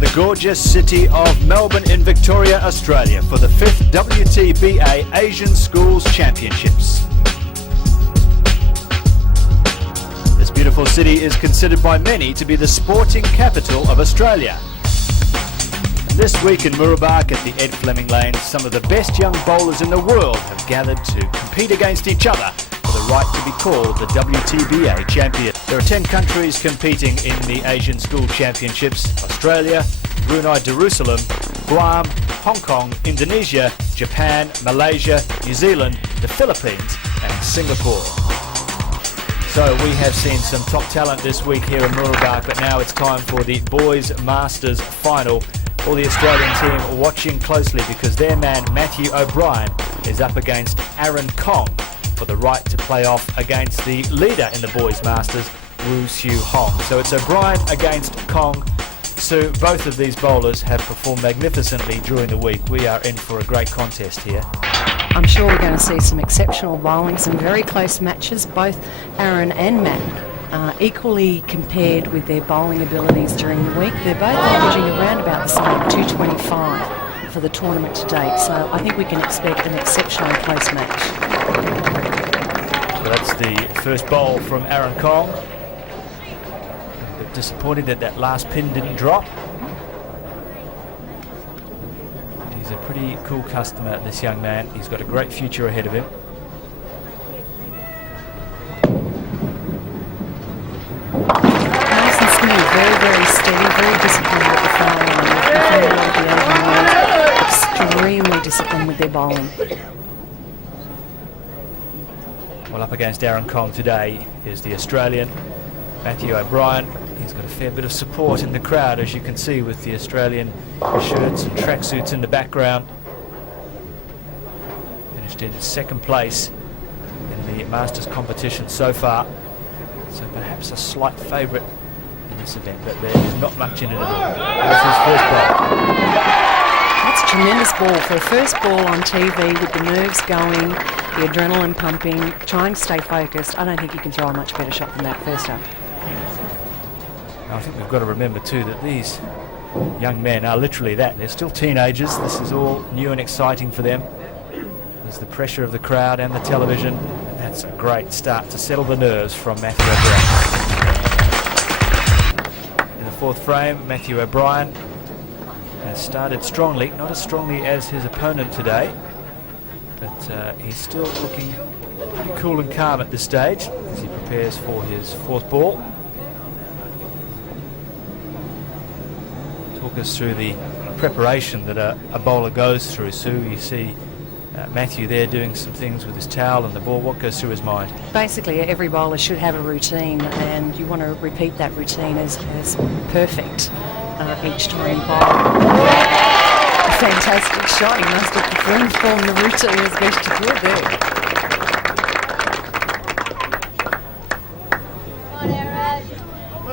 the gorgeous city of Melbourne in Victoria, Australia for the 5th WTBA Asian Schools Championships. This beautiful city is considered by many to be the sporting capital of Australia. And this week in Mooroolbark at the Ed Fleming Lanes, some of the best young bowlers in the world have gathered to compete against each other for the right to be called the WTBA champion. There are 10 countries competing in the Asian School Championships: Australia, Brunei Darussalam, Guam, Hong Kong, Indonesia, Japan, Malaysia, New Zealand, the Philippines and Singapore. So we have seen some top talent this week here in Mooroolbark, but now it's time for the Boys Masters final. All the Australian team watching closely because their man Matthew O'Brien is up against Aaron Kong for the right to play off against the leader in the Boys Masters, Woo Siu Hong. So it's O'Brien against Kong. So both of these bowlers have performed magnificently during the week. We are in for a great contest here. I'm sure we're going to see some exceptional bowling, some very close matches. Both Aaron and Matt equally compared with their bowling abilities during the week. They're both averaging around about the same, 225 for the tournament to date. So I think we can expect an exceptionally close match. So that's the first bowl from Aaron Kong. A bit disappointed that that last pin didn't drop. But he's a pretty cool customer, this young man. He's got a great future ahead of him. Nice and smooth, very, very steady, very disciplined with the fouling. Extremely disciplined with their bowling. Well, up against Aaron Kong today is the Australian Matthew O'Brien. He's got a fair bit of support in the crowd, as you can see, with the Australian shirts and tracksuits in the background. Finished in second place in the Masters competition so far, so perhaps a slight favourite in this event, but there is not much in it at all. That's his first ball. That's a tremendous ball for a first ball on TV with the nerves going, the adrenaline pumping, trying to stay focused. I don't think you can throw a much better shot than that first up. I think we've got to remember too that these young men are literally that. They're still teenagers. This is all new and exciting for them. There's the pressure of the crowd and the television. And that's a great start to settle the nerves from Matthew O'Brien. In the fourth frame, Matthew O'Brien has started strongly, not as strongly as his opponent today, but he's still looking pretty cool and calm at this stage as he prepares for his fourth ball. Talk us through the preparation that a bowler goes through, Sue. You see Matthew there doing some things with his towel and the ball. What goes through his mind? Basically, every bowler should have a routine, and you want to repeat that routine as perfect each time you bowl. A fantastic shot. He must have performed the routine as best he could there.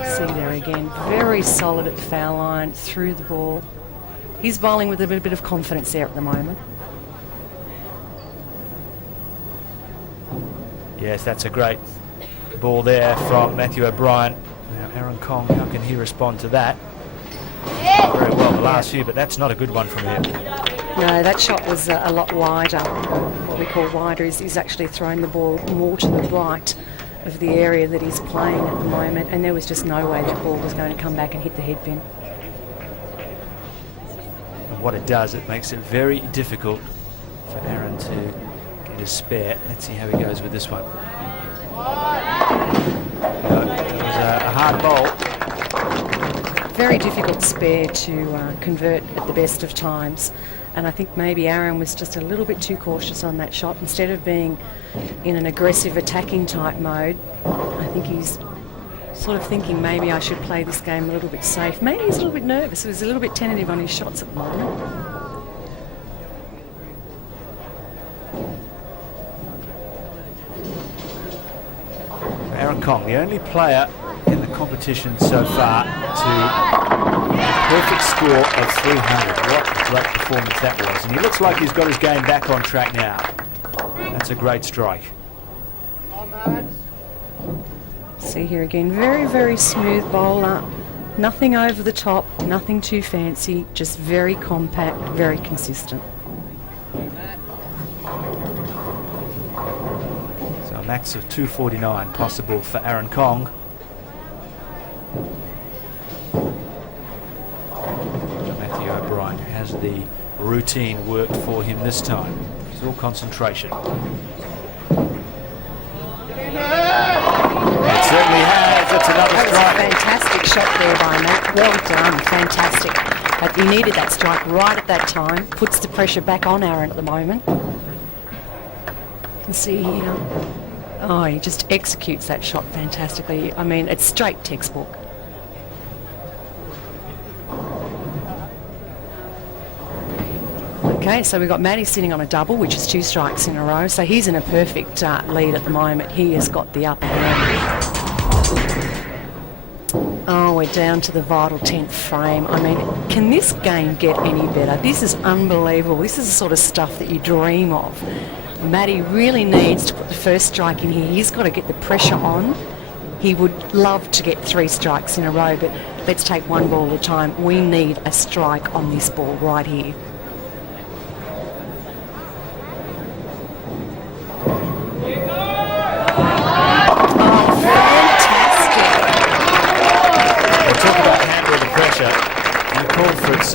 See there again, very solid at the foul line, through the ball. He's bowling with a bit of confidence there at the moment. Yes, that's a great ball there from Matthew O'Brien. Now Aaron Kong, how can he respond to that? Very well the last few, but that's not a good one from him. No, that shot was a lot wider. What we call wider is he's actually throwing the ball more to the right of the area that he's playing at the moment, and there was just no way that ball was going to come back and hit the head pin. And what it does, it makes it very difficult for Aaron to get a spare. Let's see how he goes with this one. No, it was a hard bowl. Very difficult spare to convert at the best of times, and I think maybe Aaron was just a little bit too cautious on that shot. Instead of being in an aggressive attacking type mode, I think he's sort of thinking maybe I should play this game a little bit safe. Maybe he's a little bit nervous. He was a little bit tentative on his shots at the moment. Aaron Kong, the only player in the competition so far to a perfect score of 300. What a great performance that was. And he looks like he's got his game back on track now. That's a great strike. See here again, very, very smooth bowler. Nothing over the top, nothing too fancy, just very compact, very consistent. So a max of 249 possible for Aaron Kong. Matthew O'Brien has the routine worked for him this time. It's all concentration. It certainly has. It's another That was strike. a fantastic shot there by Matt. Well done, fantastic. But he needed that strike right at that time. Puts the pressure back on Aaron at the moment. You can see here. Oh, he just executes that shot fantastically. I mean, it's straight textbook. Okay, so we've got Matty sitting on a double, which is 2 strikes in a row. So he's in a perfect lead at the moment. He has got the upper hand. Oh, we're down to the vital 10th frame. I mean, can this game get any better? This is unbelievable. This is the sort of stuff that you dream of. Matty really needs to put the first strike in here. He's got to get the pressure on. He would love to get 3 strikes in a row, but let's take one ball at a time. We need a strike on this ball right here.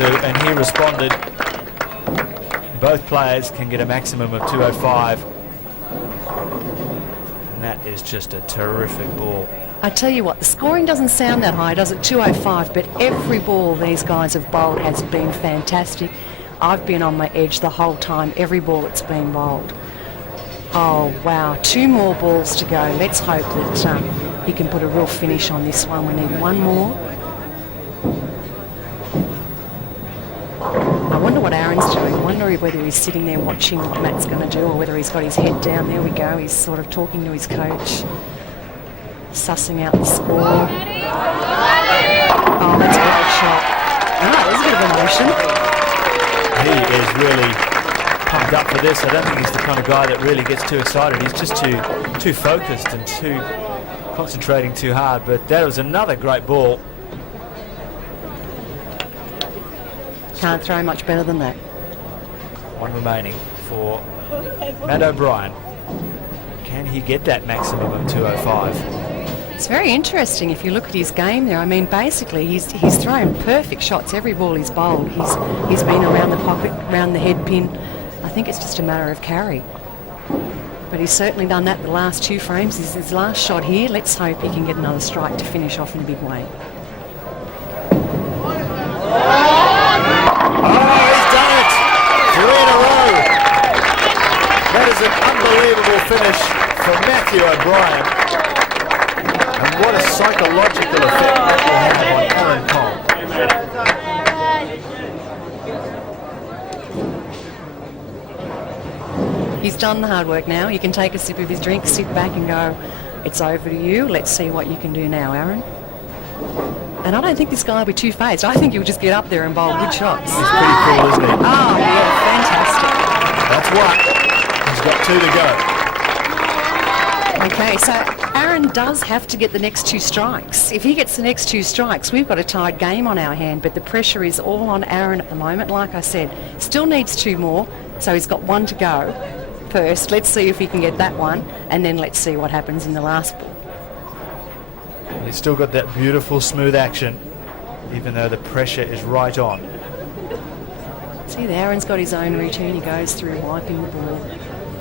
And he responded. Both players can get a maximum of 205, and that is just a terrific ball. I tell you what, the scoring doesn't sound that high, does it? 205, but every ball these guys have bowled has been fantastic. I've been on my edge the whole time, every ball that's been bowled. Oh wow, 2 more balls to go. Let's hope that he can put a real finish on this one. We need 1 more. I wonder what Aaron's doing. I wonder whether he's sitting there watching what Matt's going to do or whether he's got his head down. There we go. He's sort of talking to his coach, sussing out the score. Oh, that's a great shot. Ah, there's a bit of emotion. He is really pumped up for this. I don't think he's the kind of guy that really gets too excited. He's just too focused and too concentrating too hard. But that was another great ball. Can't throw much better than that. 1 remaining for Matt O'Brien. Can he get that maximum of 205? It's very interesting if you look at his game there. I mean, basically, he's thrown perfect shots every ball he's bowled. He's been around the pocket, around the head pin. I think it's just a matter of carry. But he's certainly done that the last 2 frames. This is his last shot here. Let's hope he can get another strike to finish off in a big way. Oh, he's done it! 3 in a row. That is an unbelievable finish for Matthew O'Brien. And what a psychological effect that will have on Aaron Kong. He's done the hard work now. He can take a sip of his drink, sit back and go, it's over to you. Let's see what you can do now, Aaron. And I don't think this guy will be too phased. I think he'll just get up there and bowl good shots. It's pretty cool, isn't it? Oh, yeah, fantastic. That's what. He's got 2 to go. Okay, so Aaron does have to get the next 2 strikes. If he gets the next 2 strikes, we've got a tied game on our hand, but the pressure is all on Aaron at the moment. Like I said, still needs 2 more, so he's got 1 to go. First, let's see if he can get that one, and then let's see what happens in the last ball. He's still got that beautiful smooth action, even though the pressure is right on. See, Aaron's got his own routine. He goes through wiping the ball,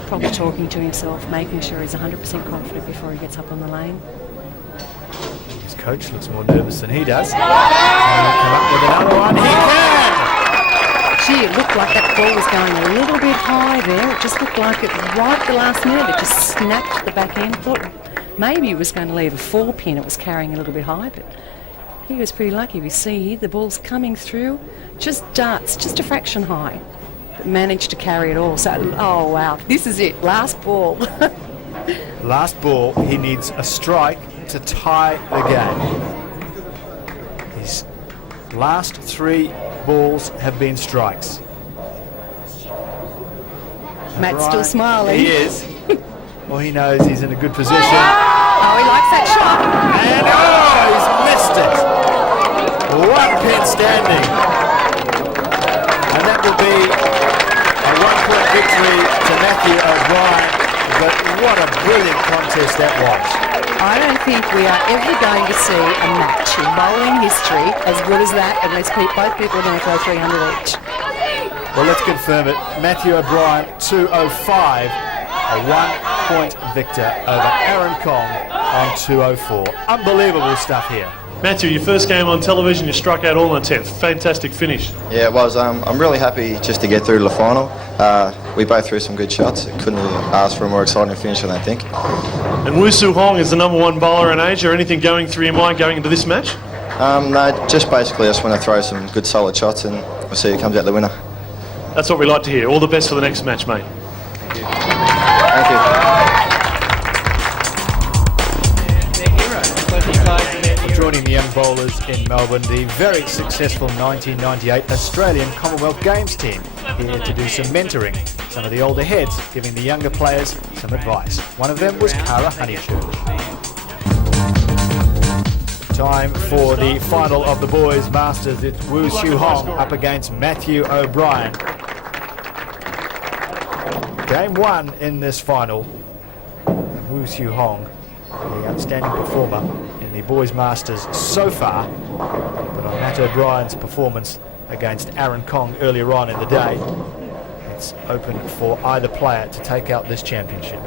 probably talking to himself, making sure he's 100% confident before he gets up on the lane. His coach looks more nervous than he does. And he'll come up with another one. He can! Gee, it looked like that ball was going a little bit high there. It just looked like it right at the last minute. It just snapped the back end. Thought maybe it was going to leave a 4 pin. It was carrying a little bit high, but he was pretty lucky. We see here the ball's coming through, just darts, just a fraction high, but managed to carry it all. So, oh wow, this is it, last ball. Last ball, he needs a strike to tie the game. His last 3 balls have been strikes. Matt's still smiling. He is. Well, he knows he's in a good position. Oh, he likes that shot. And he's missed it. outstanding. And that will be a 1-point victory to Matthew O'Brien. But what a brilliant contest that was. I don't think we are ever going to see a match in bowling history as good as that unless both people are going to throw 300 each. Well, let's confirm it. Matthew O'Brien, 205, a 1-point victor over Aaron Kong on 204. Unbelievable stuff here. Matthew, your first game on television, you struck out all in the 10th. Fantastic finish. Yeah, it was. I'm really happy just to get through to the final. We both threw some good shots. Couldn't have asked for a more exciting finish than I think. And Woo Hong is the #1 bowler in Asia. Anything going through your mind going into this match? No, just basically I just want to throw some good solid shots and we'll see who comes out the winner. That's what we like to hear. All the best for the next match, mate. Thank you. Joining the young bowlers in Melbourne, the very successful 1998 Australian Commonwealth Games team, here to do some mentoring. Some of the older heads giving the younger players some advice. One of them was Cara Honeychurch. Time for the final of the boys' masters. It's Woo Hong up against Matthew O'Brien. Game 1 in this final. Woo Hong, the outstanding performer in the boys' masters so far, but on Matt O'Brien's performance against Aaron Kong earlier on in the day, it's open for either player to take out this championship.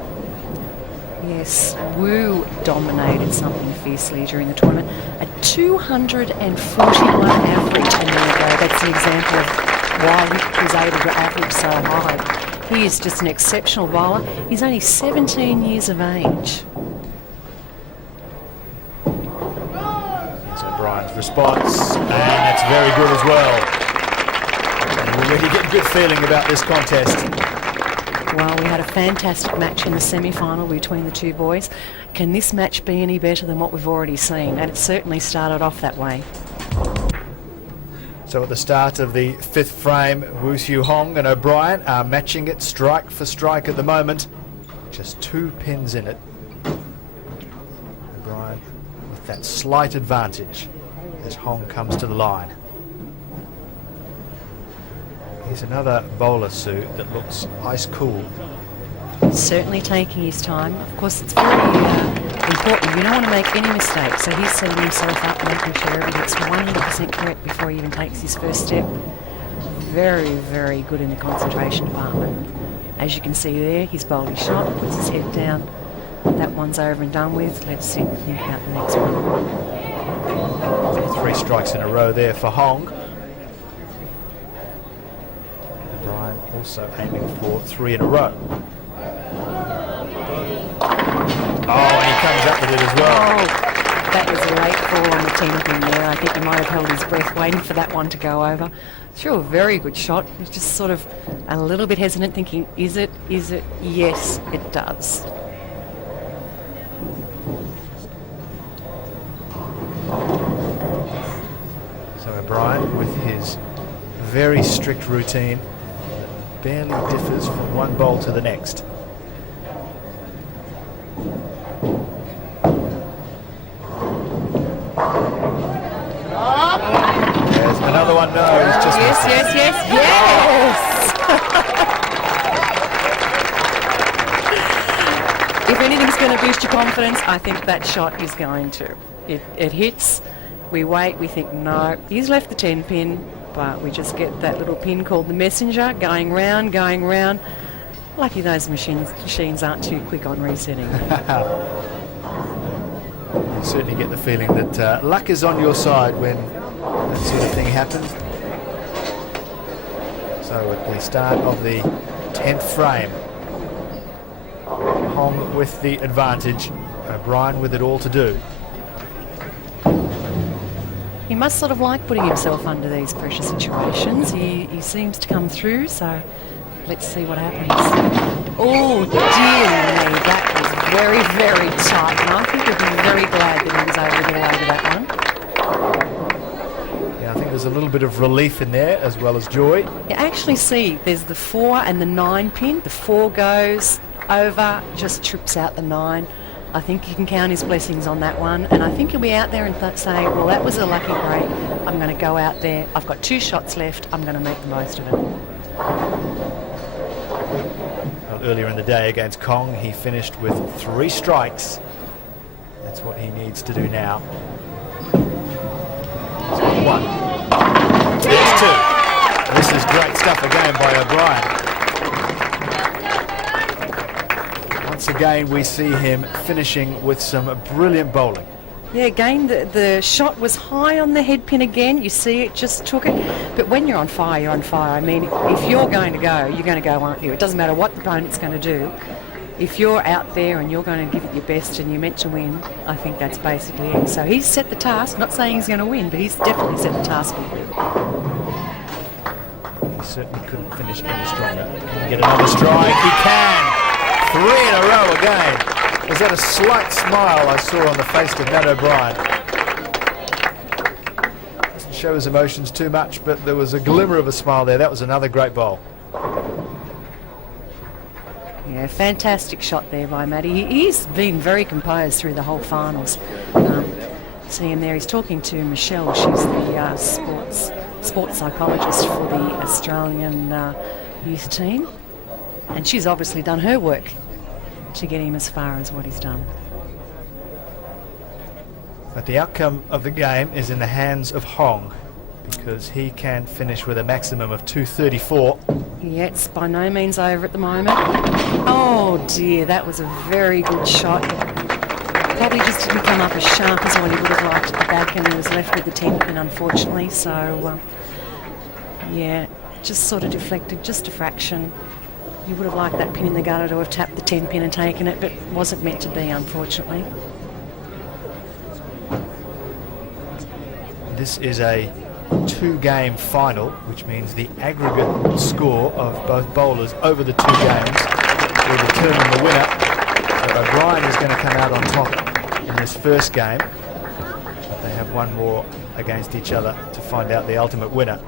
Yes, Woo dominated something fiercely during the tournament. A 241 average a year ago. That's an example of why he was able to average so high. He is just an exceptional bowler. He's only 17 years of age. O'Brien's response, and that's very good as well. And we really get a good feeling about this contest. Well, we had a fantastic match in the semi-final between the two boys. Can this match be any better than what we've already seen? And it certainly started off that way. So at the start of the 5th frame, Woo Hong and O'Brien are matching it strike for strike at the moment. Just 2 pins in it. O'Brien with that slight advantage as Hong comes to the line. Here's another bowler, Sue, that looks ice cool. Certainly taking his time. Of course, it's very important. You don't want to make any mistakes. So he's setting himself up, making sure everything's 100% correct before he even takes his first step. Very, very good in the concentration department. As you can see there, he's bowled his shot, puts his head down. That one's over and done with. Let's see what we think about the next one. 3 strikes in a row there for Hong. O'Brien also aiming for 3 in a row. Oh, and he comes up with it as well. Oh, that was a late fall on the Tenpin there. I think he might have held his breath waiting for that one to go over. Threw a very good shot. He was just sort of a little bit hesitant, thinking, is it? Yes, it does. So O'Brien with his very strict routine that barely differs from one bowl to the next. There's another one. No, he's just missed it. Yes. If anything's going to boost your confidence, I think that shot is going to. It hits, we wait, we think, no, he's left the 10 pin, but we just get that little pin called the messenger, going round. Lucky those machines aren't too quick on resetting. You certainly get the feeling that luck is on your side when that sort of thing happens. So at the start of the 10th frame, Hong with the advantage, O'Brien with it all to do. He must sort of like putting himself under these pressure situations. He seems to come through, so let's see what happens. Oh dear me, that was very, very tight, and I think he'll be very glad that he was able to get over that one. Yeah, I think there's a little bit of relief in there as well as joy. You actually see there's the 4 and the 9 pin. The 4 goes over, just trips out the 9. I think he can count his blessings on that one, and I think he'll be out there and say, well, that was a lucky break. I'm going to go out there. I've got 2 shots left. I'm going to make the most of it. Well, earlier in the day against Kong, he finished with 3 strikes. That's what he needs to do now. He's got 1. There's 2. This is great stuff again by O'Brien. Once again, we see him finishing with some brilliant bowling. Yeah, again, the shot was high on the head pin again. You see it just took it. But when you're on fire, you're on fire. I mean, if you're going to go, you're going to go, aren't you? It doesn't matter what the opponent's going to do. If you're out there and you're going to give it your best and you're meant to win, I think that's basically it. So he's set the task. Not saying he's going to win, but he's definitely set the task. He certainly couldn't finish any stronger. Can he get another strike? He can! 3 in a row again. Was that a slight smile I saw on the face of Matt O'Brien? Doesn't show his emotions too much, but there was a glimmer of a smile there. That was another great bowl. Yeah, fantastic shot there by Matty. He's been very composed through the whole finals. See him there, he's talking to Michelle. She's the sports psychologist for the Australian youth team. And she's obviously done her work to get him as far as what he's done. But the outcome of the game is in the hands of Hong, because he can finish with a maximum of 234. Yeah, it's by no means over at the moment. Oh dear, that was a very good shot. Probably just didn't come up as sharp as what he would have liked at the back, and he was left with the tenpin, unfortunately. So, yeah, just sort of deflected just a fraction. You would have liked that pin in the gutter to have tapped the 10 pin and taken it, but wasn't meant to be, unfortunately. This is a 2-game final, which means the aggregate score of both bowlers over the 2 games will determine the winner. So O'Brien is going to come out on top in this first game. But they have one more against each other to find out the ultimate winner.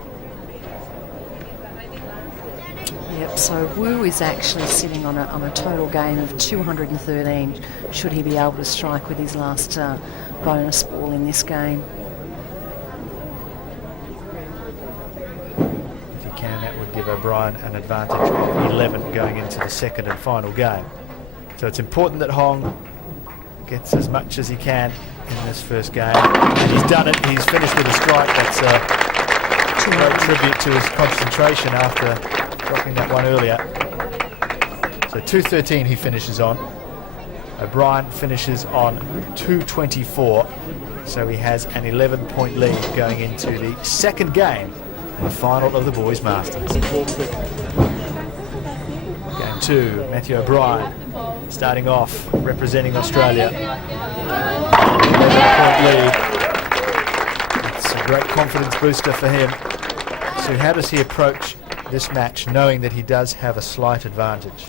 Yep, so Wu is actually sitting on a total game of 213, should he be able to strike with his last bonus ball in this game. If he can, that would give O'Brien an advantage of 11 going into the second and final game. So it's important that Hong gets as much as he can in this first game. And he's done it. He's finished with a strike. That's a great tribute to his concentration after dropping that one earlier. So 213 he finishes on. O'Brien finishes on 224. So he has an 11-point lead going into the second game in the final of the Boys Masters. Game 2, Matthew O'Brien starting off representing Australia. 11-point lead. It's a great confidence booster for him. So how does he approach this match, knowing that he does have a slight advantage?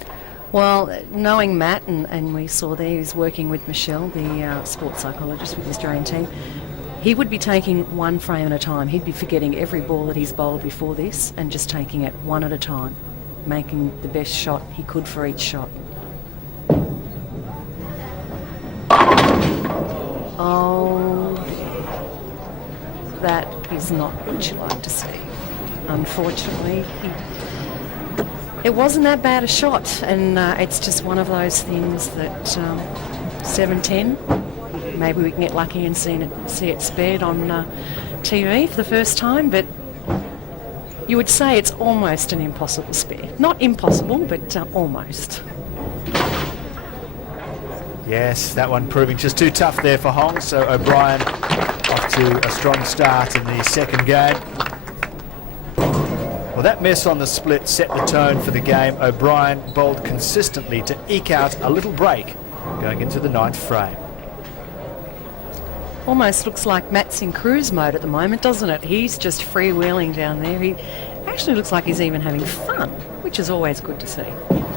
Well, knowing Matt, and we saw there he was working with Michelle, the sports psychologist with the Australian team, he would be taking 1 frame at a time. He'd be forgetting every ball that he's bowled before this and just taking it 1 at a time, making the best shot he could for each shot. Oh, that is not what you like to see. Unfortunately, it wasn't that bad a shot, and it's just one of those things that 7-10, maybe we can get lucky and see it spared on TV for the first time, but you would say it's almost an impossible spare. Not impossible, but almost. Yes, that one proving just too tough there for Hong, so O'Brien off to a strong start in the second game. Well, that miss on the split set the tone for the game. O'Brien bowled consistently to eke out a little break going into the 9th frame. Almost looks like Matt's in cruise mode at the moment, doesn't it? He's just freewheeling down there. He actually looks like he's even having fun, which is always good to see. Well,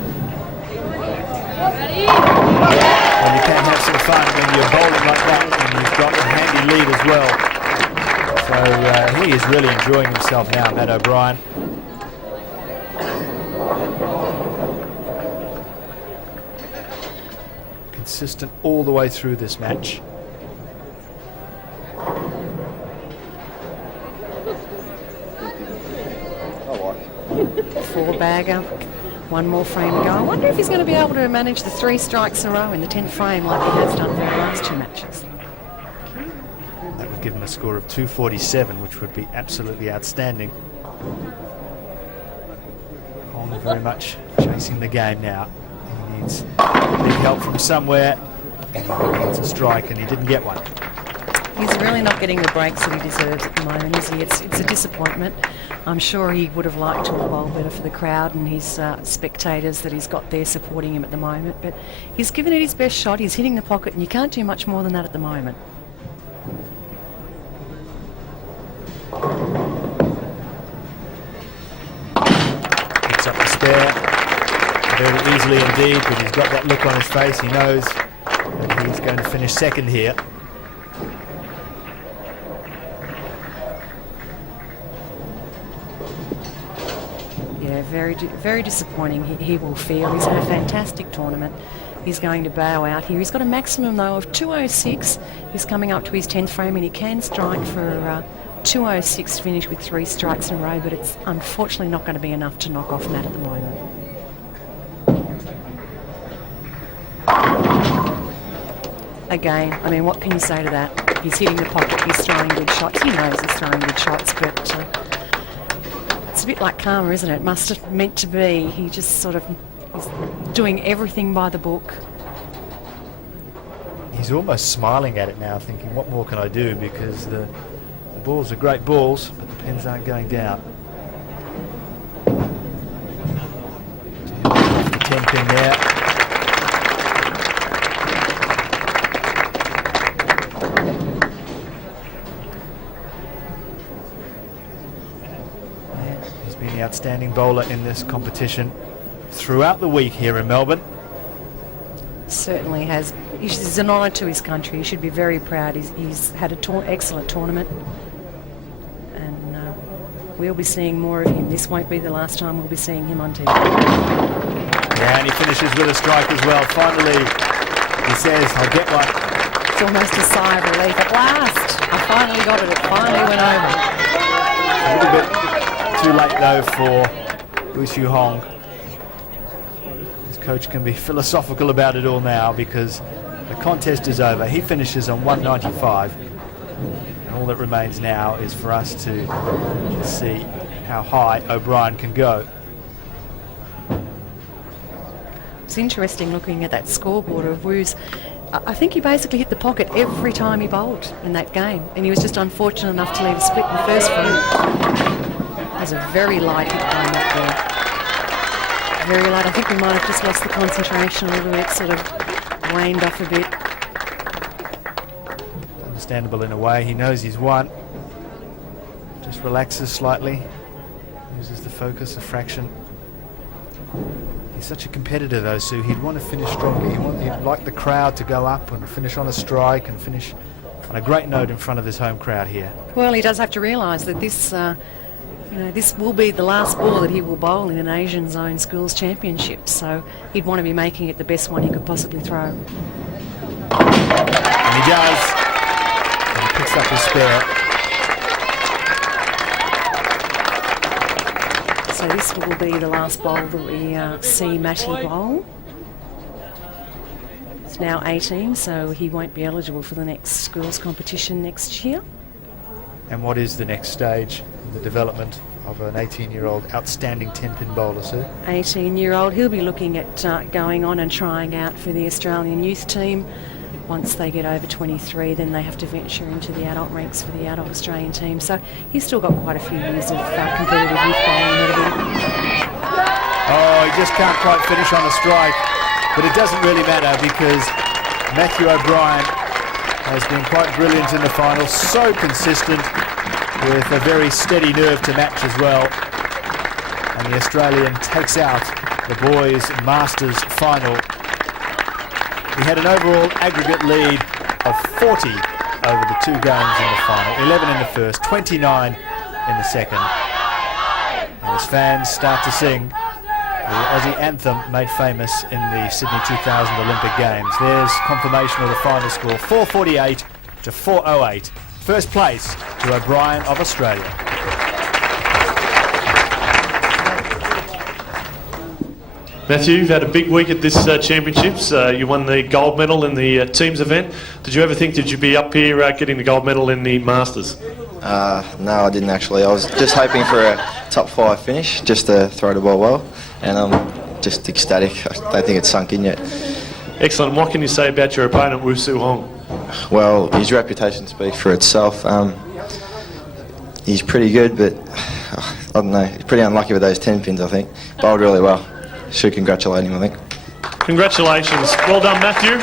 you can have some fun when you're bowling like that and you've got a handy lead as well. So he is really enjoying himself now, Matt O'Brien. You can consistent all the way through this match. Four bagger, one more frame to go. I wonder if he's going to be able to manage the 3 strikes in a row in the 10th frame like he has done for the last 2 matches. That would give him a score of 247, which would be absolutely outstanding. Hong very much chasing the game now. He needs big help from somewhere. He needs a strike, and he didn't get one. He's really not getting the breaks that he deserves at the moment, is he? It's a disappointment. I'm sure he would have liked to have bowled better for the crowd and his spectators that he's got there supporting him at the moment. But he's given it his best shot. He's hitting the pocket, and you can't do much more than that at the moment. Picks up the spare very easily indeed, but he's got that look on his face. He knows that he's going to finish second here. Yeah, very disappointing. He will feel. He's had a fantastic tournament. He's going to bow out here. He's got a maximum though of 206. He's coming up to his 10th frame, and he can strike for 206 to finish with 3 strikes in a row, but it's unfortunately not going to be enough to knock off Matt at the moment. Again, I mean, what can you say to that? He's hitting the pocket, he's throwing good shots. He knows he's throwing good shots, but it's a bit like karma, isn't it? Must have meant to be. He just sort of is doing everything by the book. He's almost smiling at it now, thinking, what more can I do? Because the balls are great balls, but the pins aren't going down. The 10 pin there. He's been the outstanding bowler in this competition throughout the week here in Melbourne. Certainly has. He's an honour to his country. He should be very proud. He's had an excellent tournament, and we'll be seeing more of him. This won't be the last time we'll be seeing him on TV. Yeah, and he finishes with a strike as well. Finally, he says, I'll get one. It's almost a sigh of relief. At last, I finally got it. It finally went over. A little bit too late though for Wushu Hong. His coach can be philosophical about it all now because the contest is over. He finishes on 195, and all that remains now is for us to see how high O'Brien can go. It's interesting looking at that scoreboard of Wu's. I think he basically hit the pocket every time he bowled in that game, and he was just unfortunate enough to leave a split in the first frame. That was a very light hit on that there. Very light. I think we might have just lost the concentration a little bit, sort of waned off a bit. Understandable in a way. He knows he's won. Just relaxes slightly. Loses the focus a fraction. He's such a competitor though, Sue. He'd want to finish strongly. He'd like the crowd to go up and finish on a strike and finish on a great note in front of his home crowd here. Well, he does have to realise that this this will be the last ball that he will bowl in an Asian Zone Schools Championship, so he'd want to be making it the best one he could possibly throw. And he does. And he picks up his spare. So this will be the last bowl that we see Matty bowl. It's now 18, so he won't be eligible for the next schools competition next year. And what is the next stage in the development of an 18-year-old outstanding 10-pin bowler, Sue? 18-year-old, he'll be looking at going on and trying out for the Australian youth team. Once they get over 23, then they have to venture into the adult ranks for the adult Australian team. So he's still got quite a few years of competitive youth bowling ahead of him. Oh, he just can't quite finish on a strike, but it doesn't really matter because Matthew O'Brien has been quite brilliant in the final, so consistent with a very steady nerve to match as well. And the Australian takes out the boys' Masters final. He had an overall aggregate lead of 40 over the 2 games in the final, 11 in the first, 29 in the second. And his fans start to sing, the Aussie anthem made famous in the Sydney 2000 Olympic Games. There's confirmation of the final score, 448 to 408. First place to O'Brien of Australia. Matthew, you've had a big week at this championships. You won the gold medal in the teams event. Did you ever think that you'd be up here getting the gold medal in the Masters? No, I didn't actually. I was just hoping for a top 5 finish, just to throw the ball well, and I'm just ecstatic. I don't think it's sunk in yet. Excellent. What can you say about your opponent, Woo Soo Hong? Well, his reputation speaks for itself. He's pretty good, but I don't know. He's pretty unlucky with those 10 pins, I think. Bowled really well. Should congratulate him, I think. Congratulations. Well done, Matthew.